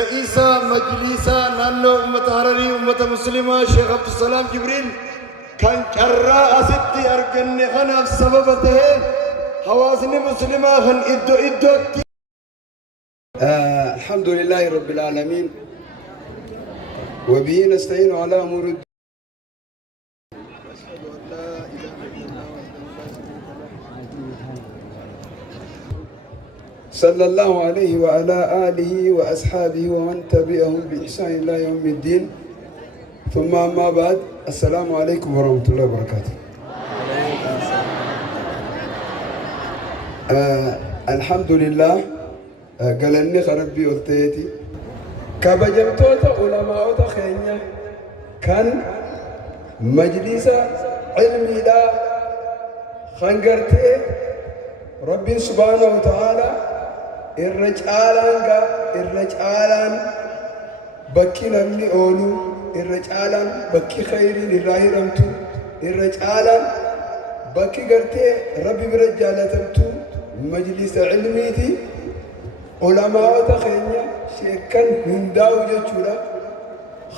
رئيس مجلس نانو أمة هرري أمة مسلمة شيخ عبد السلام جبريل كان كرا أستي أرجن خنا سببته حواسني مسلمة خن إدو الحمد لله رب العالمين وبه نستعين على أمور الدين. صلى الله عليه وعلى آله وأصحابه ومن تبعهم بإحسان إلى يوم الدين. ثم أما بعد، السلام عليكم ورحمة الله وبركاته. الحمد لله قالني خربي قلتيتي كبجمتوتا علماء خينيا كان مجلس علمي لا خنقرتي ربي سبحانه وتعالى الرجالان بكي نمني أولو الرجالان بكي خيرين الراهي رمتو الرجالان بكي قرتي ربي برجالتمتو مجلس علميتي علماء تخينيا شيكا هنداو جتشورا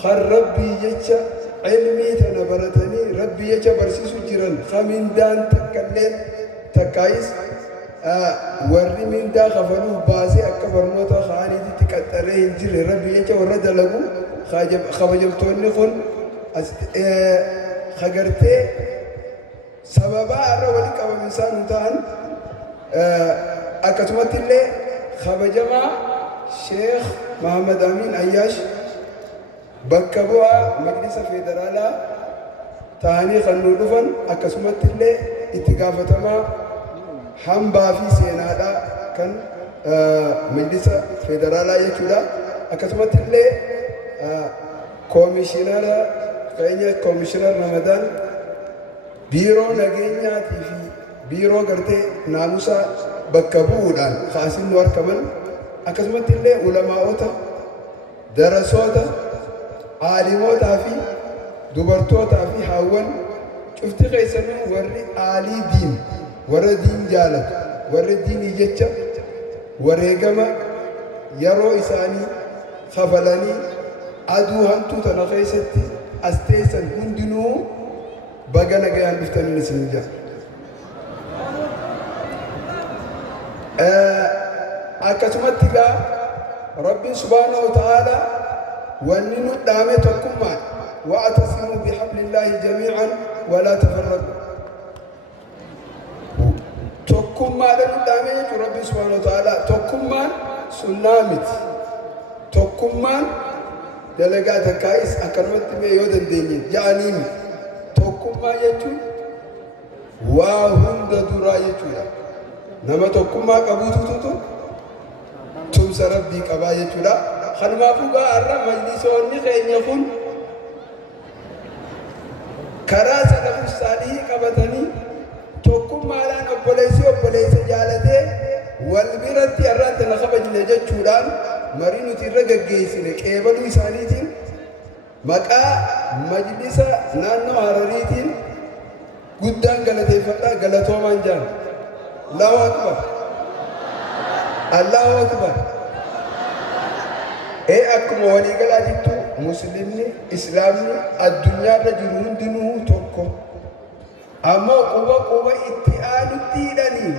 خر ربي جتشا علمي تنبرتني ربي جتشا برسيسو جيران خميندان تكالين تكايس warri mindaa kafaluuf baasee akka barnoota kaaniitti qaxxaree hin jirre rabbi jecha warra dalagu kabajamtoonni kun kagartee sababaa irra wali qabaminsaan hin ta'an akkasumatti illee kabajamaa Sheekh Mahammad Amin Ayyaash bakka bu'aa Majlisa Federaalaa ta'anii kan nu dhufan akkasumatti illee itti gaafatamaa hambaa fi seenaadha kan Majlisa Federaalaa jechuudha. Akkasumatti illee koomishinara keenya koomishinar Ramadaan biiroo nageenyaatii fi biiroo gartee naamusaa bakka bu'uudhaan kaasiin nu argaman. Akkasumatti illee ulamaa'ota darasoota aalimootaa fi dubartootaa fi haawwan cufti keessanuu warri aalii diin warra diin jaalatu warra diinii jecha wareegama yeroo isaanii kafalanii aduu hamtuu tana keessatti as teessan hundinuu baga nagayaan dhuftanii isin jira. Akkasumatti gaa Rabbiin subhaanahu wa ta'aalaa wanni nu dhaame tokkummaan wa'tasimuu bihablillaahi jamii'an walaa tafarraquu. Tokkummaadhaan dhaame jechuun Rabbi subhaanahu wa ta'aalaa tokkummaan sunnaa miti. Tokkummaan dalagaa takkaayis akkanumatti mee yoo dandeenye ja'anii miti. Tokkummaa jechuun waa hunda duraa jechuudha. Nama tokkummaa qabuutu tumsa Rabbii qabaa jechuudha. Kanumaafuu har'a majlisoonni keenya kun karaa salafus saalihii qabatanii tokkummaadhaan obboleessa jaalatee wal biratti har'aan tana kabajne jechuudhaan marii nuti irra gaggeessine qeebaluu isaaniitiin maqaa majlisa naannoo Harariitiin guddaan galateeffadhaa galatoomaan jaan. Allahu akbar. Allahu akbar. Akkuma waliigalaa jettu muslimni islaamni addunyaarra jiru hundinuu tokko. Ammoo quba itti aanutti hidhanii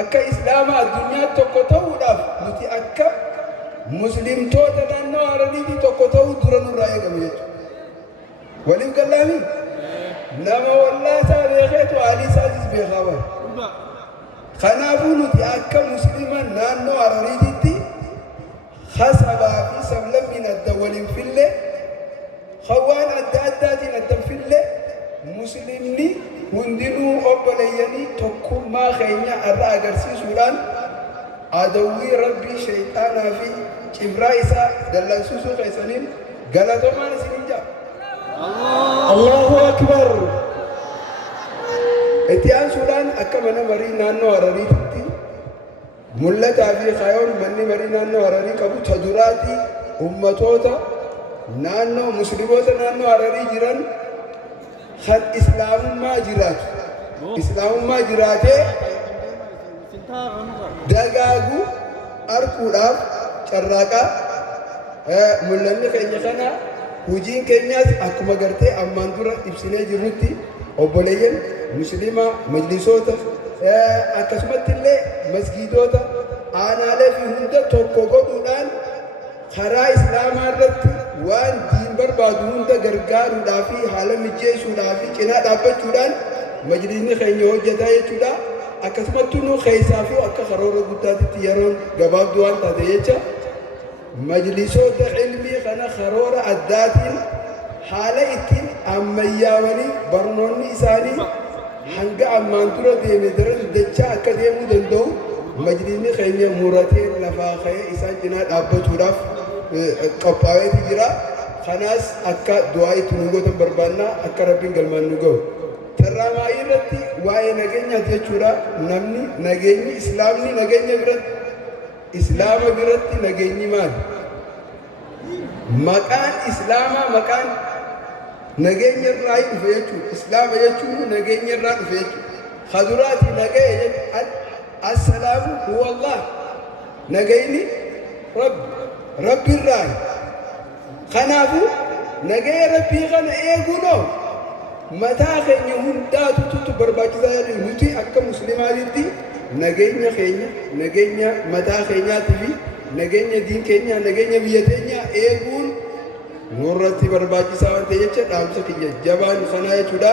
akka islaama addunyaa tokko ta'uudhaaf nuti akka muslimtoota naannoo Harariitii tokko ta'uu dura nurraa eegame jechuudha. Waliif gallaami nama wallaasaa beekeetu haalii isaatis beekaa bara. Kanaafuu nuti akka muslima naannoo Harariititti hasabaa fi sablammiin adda waliin fille hawaan adda addaatiin adda fille muslimni hundinuu obboleeyyanii tokkummaa keenya irra agarsiisuudhaan adawwii rabbii shayxaanaa fi cibraa isaa dallansiisuu keessaniin galatoomaan isin jaa. Allahu akbar. Itti aansuudhaan akka mana marii naannoo Harariititti mul'ataa fi kaayoon manni marii naannoo Hararii qabu ta duraatii ummatoota naannoo musliimoota naannoo Hararii jiran kan islaamummaa jiraatu islaamummaa jiraatee dagaagu arguudhaaf carraaqaa mul'anni keenya kana hojiin keenyaas akkuma gartee ammaan dura ibsinee jirrutti obboleeyyan musliimaa majlisoota akkasumatti illee masgiidota aanaalee fi hunda tokko godhuudhaan karaa islaamaa irratti waan diin barbaadu hunda gargaaruudhaa fi haala mijeessuudhaa fi cinaa dhaabbachuudhaan majlisni keenya hojjetaa jechuudha. Akkasumatti nu keessaa fi akka karoora guddaatitti yeroon gabaabduu waan taate jecha majlisoota ilmii kana karoora addaatiin haala ittiin ammayyaawanii barnoonni isaanii hanga ammaan dura deeme daran dachaa akka deemuu danda'u majlisni keenya muratee lafaa ka'ee isaan cinaa dhaabbachuudhaaf qophaa'eeti jira. Kanaas akka du'aa itti nu gootan barbaanna akka rabbiin galmaan nu ga'u. Tarraamaayii irratti waa'ee nageenyaati jechuudha. Namni nageenyi islaamni nageenya biratti islaama biratti nageenyi maali? Maqaan islaamaa maqaan nageenya irraa dhufe jechuudha. Islaama jechuun nageenya irraa dhufe jechuudha. Kaduraati nagaya jechuudha. Assalaamu huwa Allah. Nagayni rabbi irraa. Kanaafuu nagaya rabbii kana eeguunoo mataa keenya hundaatu barbaachisaa jedhu nuti akka muslimaatitti nageenya keenya nageenya mataa keenyaatii fi nageenya diin keenya nageenya biyya keenyaa eeguun nurratti barbaachisaa waan ta'e jecha dhaamsa kiyya jabaan sanaa jechuudha.